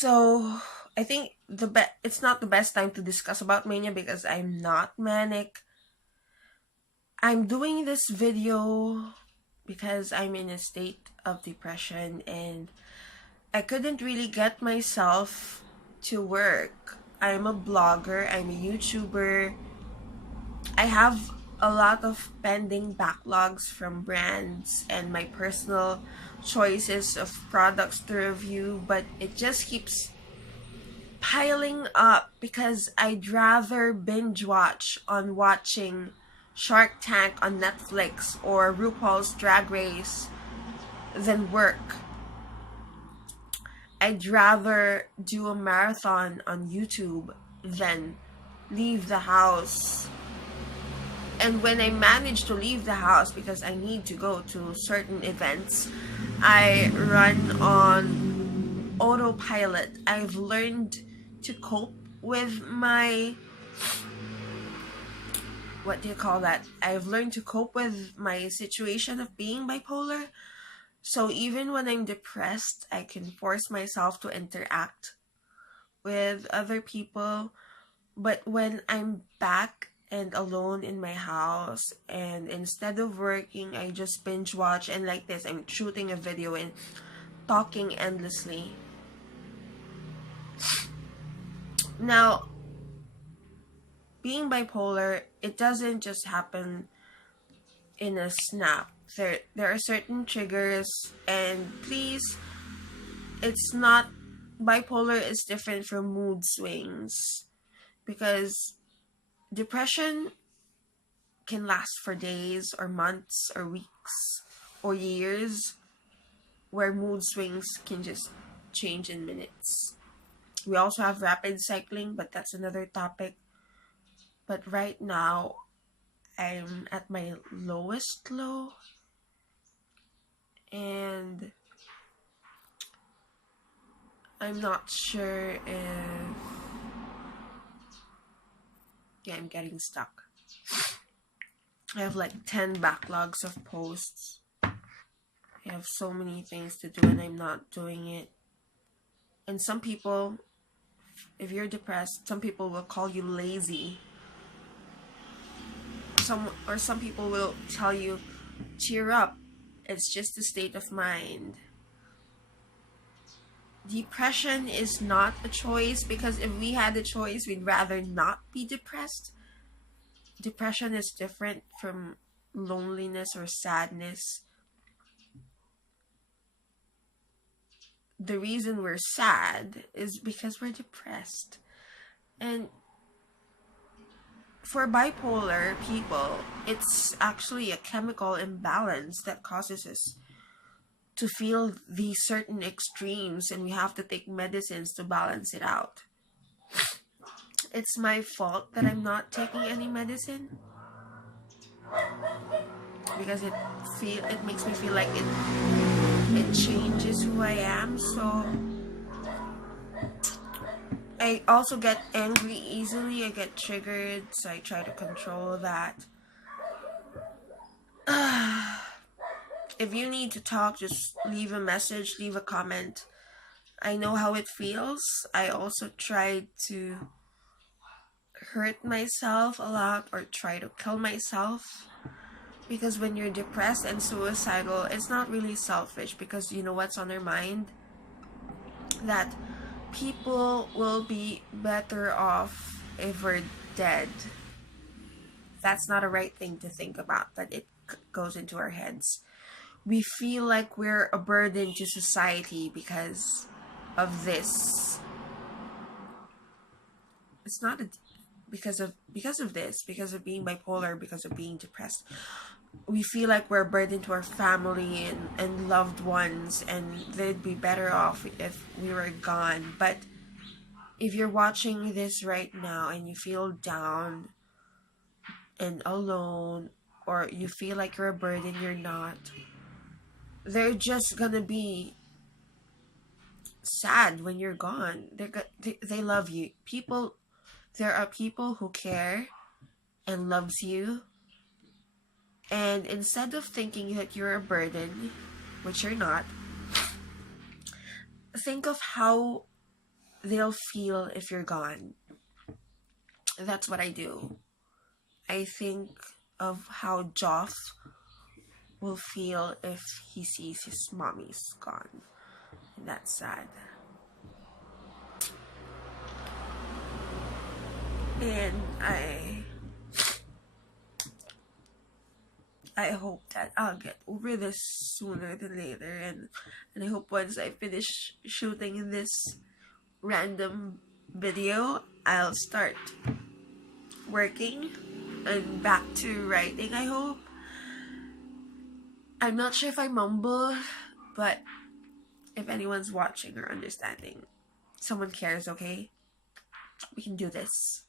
So I think it's not the best time to discuss about mania because I'm not manic. I'm doing this video because I'm in a state of depression and I couldn't really get myself to work. I'm a blogger, I'm a YouTuber. I have a lot of pending backlogs from brands and my personal choices of products to review, but it just keeps piling up because I'd rather binge watch on watching Shark Tank on Netflix or RuPaul's Drag Race than work. I'd rather do a marathon on YouTube than leave the house. And when I manage to leave the house because I need to go to certain events, I run on autopilot. I've learned to cope with my, what do you call that? I've learned to cope with my situation of being bipolar. So even when I'm depressed, I can force myself to interact with other people. But when I'm back and alone in my house, and instead of working, I just binge watch, and like this, I'm shooting a video and talking endlessly. Now, being bipolar, it doesn't just happen in a snap. There are certain triggers, and please, it's not, bipolar is different from mood swings because depression can last for days or months or weeks or years, where mood swings can just change in minutes. We also have rapid cycling, but that's another topic. But right now, I'm at my lowest low, and I'm not sure if. Yeah, I'm getting stuck. I have like 10 backlogs of posts. I have so many things to do and I'm not doing it. And some people, if you're depressed, some people will call you lazy. Some people will tell you, cheer up. It's just a state of mind. Depression is not a choice, because if we had a choice, we'd rather not be depressed. Depression is different from loneliness or sadness. The reason we're sad is because we're depressed. And for bipolar people, it's actually a chemical imbalance that causes us to feel these certain extremes, and we have to take medicines to balance it out. It's my fault that I'm not taking any medicine because it makes me feel like it changes who I am. So I also get angry easily. I get triggered, so I try to control that. If you need to talk, just leave a message, leave a comment. I know how it feels. I also tried to hurt myself a lot or try to kill myself, because when you're depressed and suicidal, it's not really selfish, because you know what's on their mind? That people will be better off if we're dead. That's not a right thing to think about, but it goes into our heads. We feel like we're a burden to society because of this. It's not because of this, because of being bipolar, because of being depressed. We feel like we're a burden to our family and loved ones, and they'd be better off if we were gone. But if you're watching this right now and you feel down and alone, or you feel like you're a burden, you're not. They're just gonna be sad when you're gone. They love you. There are people who care and loves you, and instead of thinking that you're a burden, which you're not, think of how they'll feel if you're gone. That's what I do. I think of how Joff will feel if he sees his mommy's gone. And that's sad. And I hope that I'll get over this sooner than later, and I hope once I finish shooting this random video, I'll start working and back to writing, I hope. I'm not sure if I mumble, but if anyone's watching or understanding, someone cares, okay? We can do this.